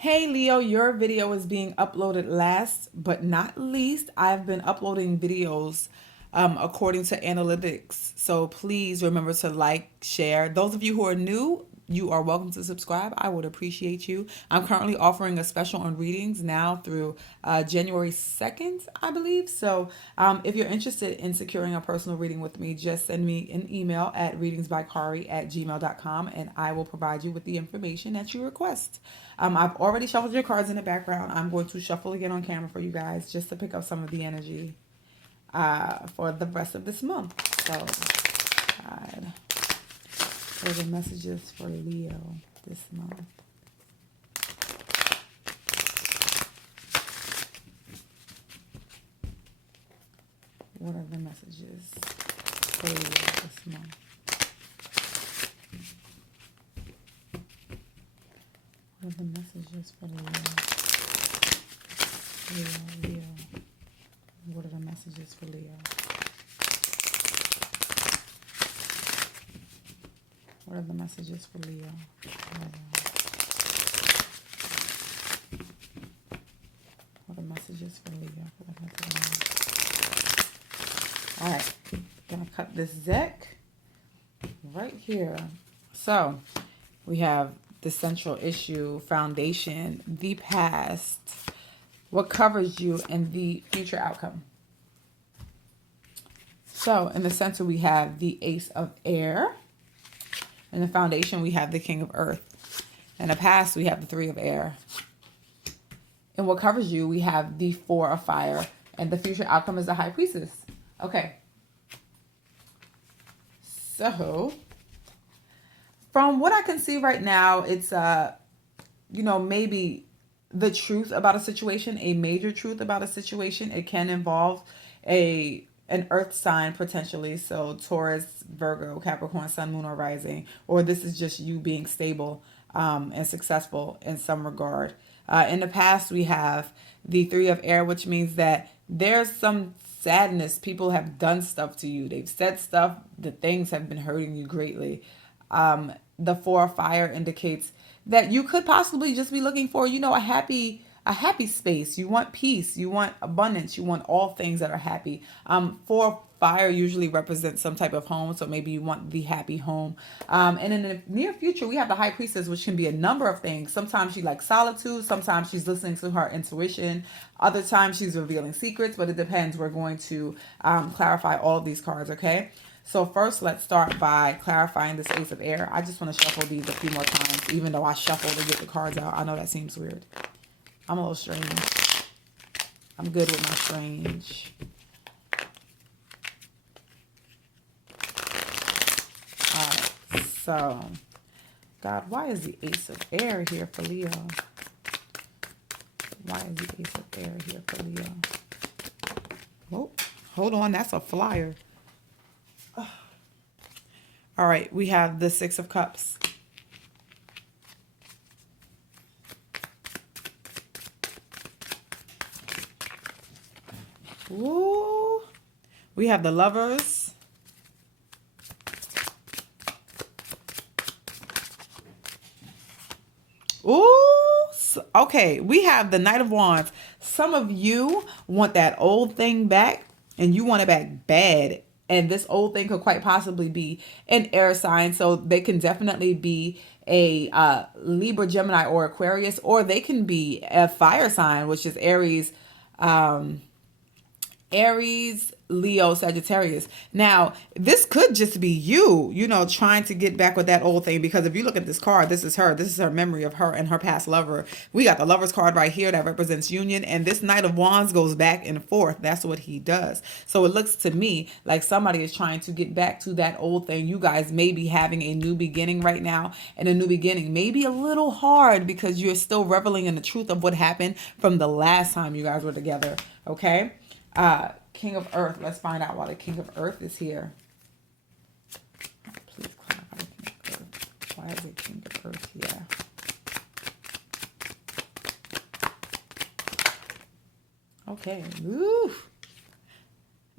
Hey Leo, your video is being uploaded last but not least. I've been uploading videos according to analytics. So please remember to like, share. Those of you who are new, you are welcome to subscribe. I would appreciate you. I'm currently offering a special on readings now through January 2nd, I believe. So if you're interested in securing a personal reading with me, just send me an email at readingsbykari@gmail.com and I will provide you with the information that you request. I've already shuffled your cards in the background. I'm going to shuffle again on camera for you guys just to pick up some of the energy for the rest of this month. So, God, what are the messages for Leo this month? What are the messages for Leo this month? What are the messages for Leo? Leo. What are the messages for Leo? What are the messages for Leo? What are messages for Leo? All right, gonna cut this deck right here. So we have the central issue, foundation, the past, what covers you, and the future outcome. So in the center, we have the Ace of Air. In the foundation, we have the King of Earth. In the past, we have the Three of Air. And what covers you, we have the Four of Fire. And the future outcome is the High Priestess. Okay. So, from what I can see right now, it's, maybe the truth about a situation, a major truth about a situation. It can involve an earth sign potentially, so Taurus, Virgo, Capricorn, Sun, Moon, or Rising, or this is just you being stable and successful in some regard. In the past, we have the Three of Air, which means that there's some sadness. People have done stuff to you. They've said stuff. The things have been hurting you greatly. The Four of Fire indicates that you could possibly just be looking for, a happy space. You want peace. You want abundance. You want all things that are happy. Four of Fire usually represents some type of home, so maybe you want the happy home. And in the near future, we have the High Priestess, which can be a number of things. Sometimes she likes solitude. Sometimes she's listening to her intuition. Other times she's revealing secrets, but it depends. We're going to clarify all of these cards, okay? So first, let's start by clarifying this Ace of Air. I just want to shuffle these a few more times, even though I shuffle to get the cards out. I know that seems weird. I'm a little strange. I'm good with my strange. All right, so, God, why is the Ace of Air here for Leo? Why is the Ace of Air here for Leo? Oh, hold on, that's a flyer. All right, we have the Six of Cups. Ooh. We have the Lovers. Ooh. Okay, we have the Knight of Wands. Some of you want that old thing back, and you want it back bad. And this old thing could quite possibly be an air sign. So they can definitely be a Libra, Gemini, or Aquarius. Or they can be a fire sign, which is Aries, Leo, Sagittarius. Now, this could just be you, trying to get back with that old thing. Because if you look at this card, this is her. This is her memory of her and her past lover. We got the Lover's card right here that represents union. And this Knight of Wands goes back and forth. That's what he does. So it looks to me like somebody is trying to get back to that old thing. You guys may be having a new beginning right now. And a new beginning may be a little hard because you're still reveling in the truth of what happened from the last time you guys were together. Okay? King of Earth. Let's find out why the King of Earth is here. Please clarify the King of Earth. Why is the King of Earth here? Okay. Ooh.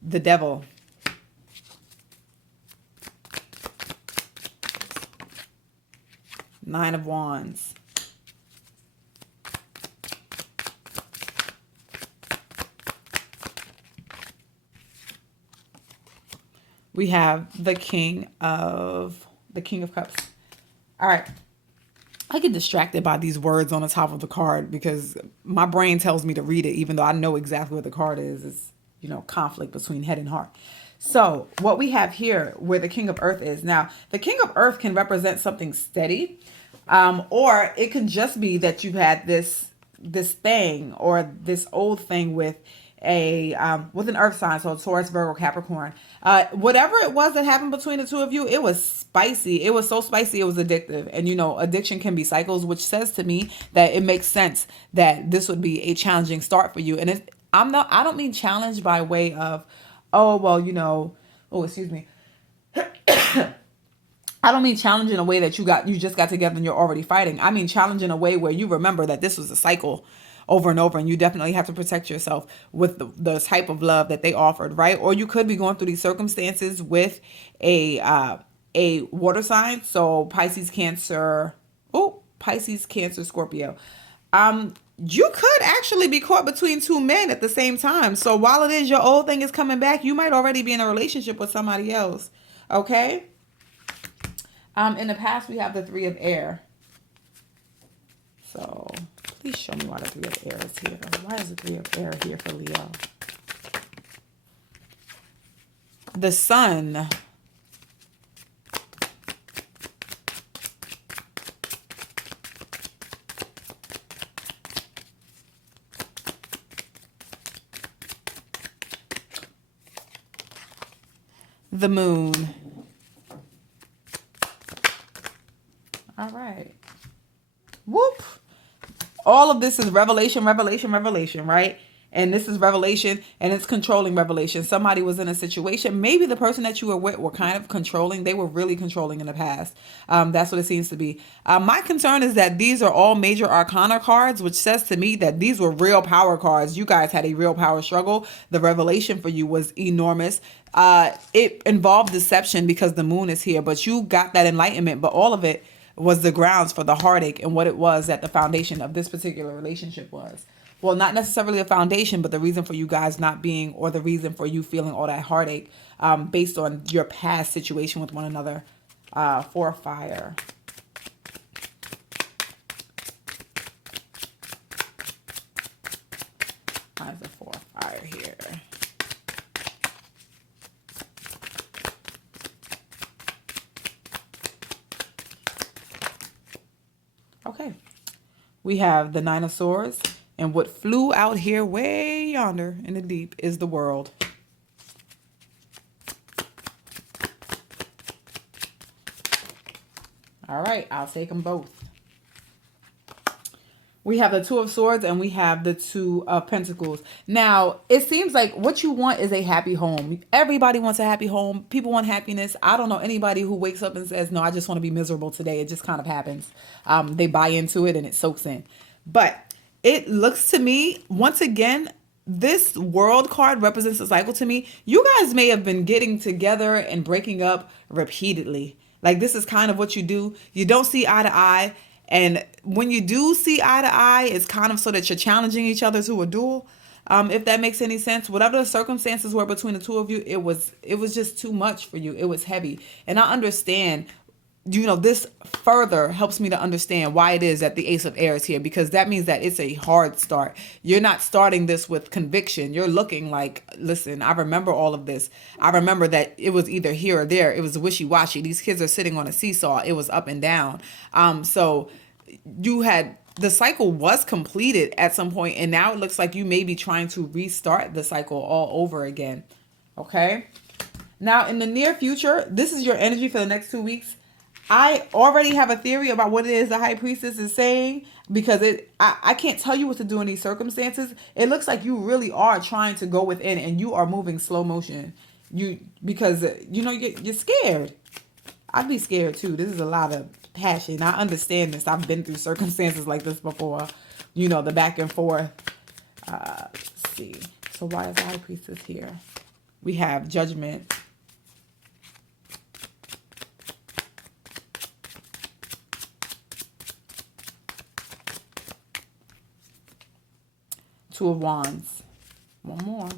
The Devil. Nine of Wands. We have the King of Cups. All right. I get distracted by these words on the top of the card because my brain tells me to read it, even though I know exactly what the card is. It's, conflict between head and heart. So what we have here where the King of Earth is. Now, the King of Earth can represent something steady, or it can just be that you've had this thing or this old thing with an earth sign, so Taurus, Virgo, Capricorn. Whatever it was that happened between the two of you, it was spicy. It was so spicy, it was addictive. And addiction can be cycles, which says to me that it makes sense that this would be a challenging start for you. And I don't mean challenge by way of, oh well, oh excuse me. I don't mean challenge in a way that you just got together and you're already fighting. I mean challenge in a way where you remember that this was a cycle over and over, and you definitely have to protect yourself with the type of love that they offered, right? Or you could be going through these circumstances with a water sign, so Pisces, Cancer, Scorpio. You could actually be caught between two men at the same time. So while it is your old thing is coming back, you might already be in a relationship with somebody else. Okay. In the past, we have the Three of Air. So please show me why the Three of Air is here. Why is the Three of Air here for Leo? The Sun. The Moon. All right. Whoop. All of this is revelation, right? And this is revelation, and it's controlling revelation. Somebody was in a situation. Maybe the person that you were with were kind of controlling. They were really controlling in the past. That's what it seems to be. My concern is that these are all major arcana cards, which says to me that these were real power cards. You guys had a real power struggle. The revelation for you was enormous. It involved deception because the moon is here, but you got that enlightenment. But all of it was the grounds for the heartache and what it was that the foundation of this particular relationship was. Well, not necessarily a foundation, but the reason for you guys not being, or the reason for you feeling all that heartache based on your past situation with one another. For fire. Why is the four fire here? Okay. We have the Nine of Swords. And what flew out here way yonder in the deep is the World. All right, I'll take them both. We have the Two of Swords and we have the Two of Pentacles. Now, it seems like what you want is a happy home. Everybody wants a happy home. People want happiness. I don't know anybody who wakes up and says, no, I just want to be miserable today. It just kind of happens. They buy into it and it soaks in. But it looks to me, once again, this World card represents a cycle to me. You guys may have been getting together and breaking up repeatedly. Like, this is kind of what you do. You don't see eye to eye. And when you do see eye to eye, it's kind of so that you're challenging each other to a duel. If that makes any sense. Whatever the circumstances were between the two of you, it was just too much for you. It was heavy. And I understand, this further helps me to understand why it is that the Ace of Air is here, because that means that it's a hard start. You're not starting this with conviction. You're looking like, listen, I remember all of this. I remember that it was either here or there. It was wishy-washy. These kids are sitting on a seesaw. It was up and down. So the cycle was completed at some point, and now it looks like you may be trying to restart the cycle all over again. Okay? Now, in the near future, this is your energy for the next 2 weeks. I already have a theory about what it is the High Priestess is saying, because I can't tell you what to do in these circumstances. It looks like you really are trying to go within and you are moving slow motion. Because you're scared. I'd be scared too. This is a lot of passion. I understand this. I've been through circumstances like this before. The back and forth. Let's see. So why is the High Priestess here? We have Judgment. Two of Wands. One more.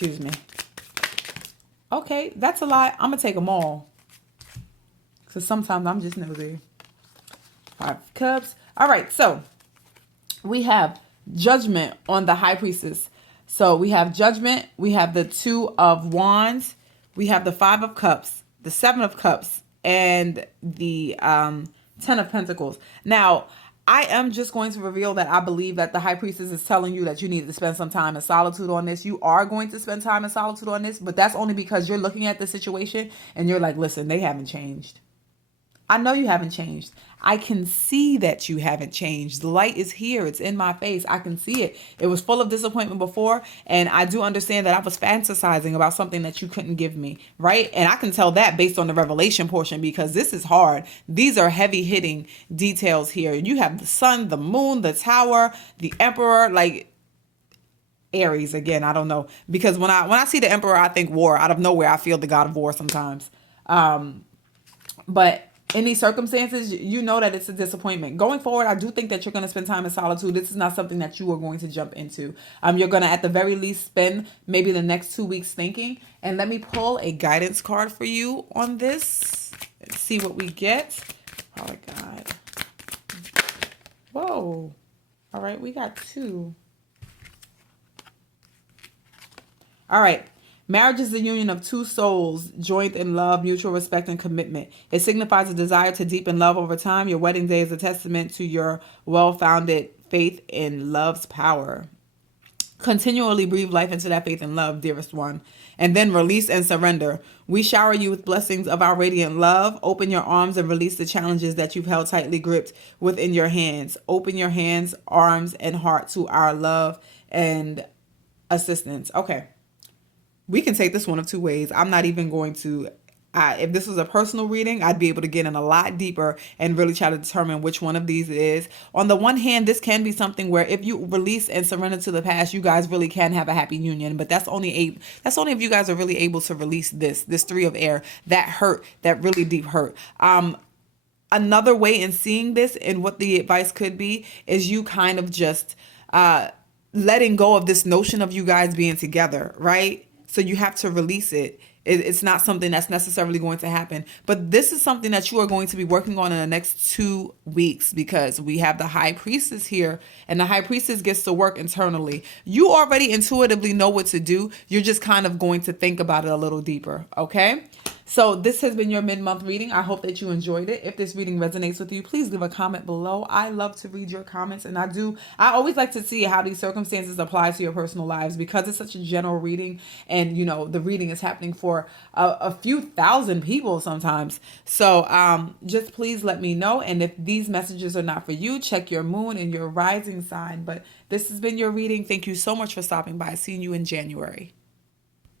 Excuse me. Okay, that's a lot. I'm going to take them all. Because sometimes I'm just nosy. 5 of Cups. All right, so we have Judgment on the High Priestess. So we have Judgment. We have the 2 of Wands. We have the 5 of Cups, the 7 of Cups, and the 10 of Pentacles. Now, I am just going to reveal that I believe that the High Priestess is telling you that you need to spend some time in solitude on this. You are going to spend time in solitude on this, but that's only because you're looking at the situation and you're like, listen, they haven't changed. I know you haven't changed. I can see that you haven't changed. The light is here. It's in my face. I can see it. It was full of disappointment before. And I do understand that I was fantasizing about something that you couldn't give me. Right. And I can tell that based on the revelation portion, because this is hard. These are heavy hitting details here. You have the sun, the moon, the tower, the emperor, like Aries again. I don't know. Because when I see the emperor, I think war. Out of nowhere, I feel the god of war sometimes. But in these circumstances, you know that it's a disappointment. Going forward, I do think that you're going to spend time in solitude. This is not something that you are going to jump into. You're going to, at the very least, spend maybe the next 2 weeks thinking. And let me pull a guidance card for you on this and see what we get. Oh, God. Whoa. All right, we got 2. All right. Marriage is the union of 2 souls joined in love, mutual respect, and commitment. It signifies a desire to deepen love over time. Your wedding day is a testament to your well-founded faith in love's power. Continually breathe life into that faith and love, dearest one. And then release and surrender. We shower you with blessings of our radiant love. Open your arms and release the challenges that you've held tightly gripped within your hands. Open your hands, arms, and heart to our love and assistance. Okay. We can take this one of 2 ways. I'm not even going to, if this was a personal reading, I'd be able to get in a lot deeper and really try to determine which one of these it is. On the one hand, this can be something where if you release and surrender to the past, you guys really can have a happy union. But that's only if you guys are really able to release this 3 of air, that hurt, that really deep hurt. Another way in seeing this and what the advice could be is you kind of just letting go of this notion of you guys being together, right? So you have to release it. It's not something that's necessarily going to happen. But this is something that you are going to be working on in the next 2 weeks, because we have the High Priestess here, and the High Priestess gets to work internally. You already intuitively know what to do. You're just kind of going to think about it a little deeper. Okay. So this has been your mid-month reading. I hope that you enjoyed it. If this reading resonates with you, please leave a comment below. I love to read your comments, and I always like to see how these circumstances apply to your personal lives, because it's such a general reading, and the reading is happening for a few thousand people sometimes. So just please let me know. And if these messages are not for you, check your moon and your rising sign. But this has been your reading. Thank you so much for stopping by. Seeing you in January.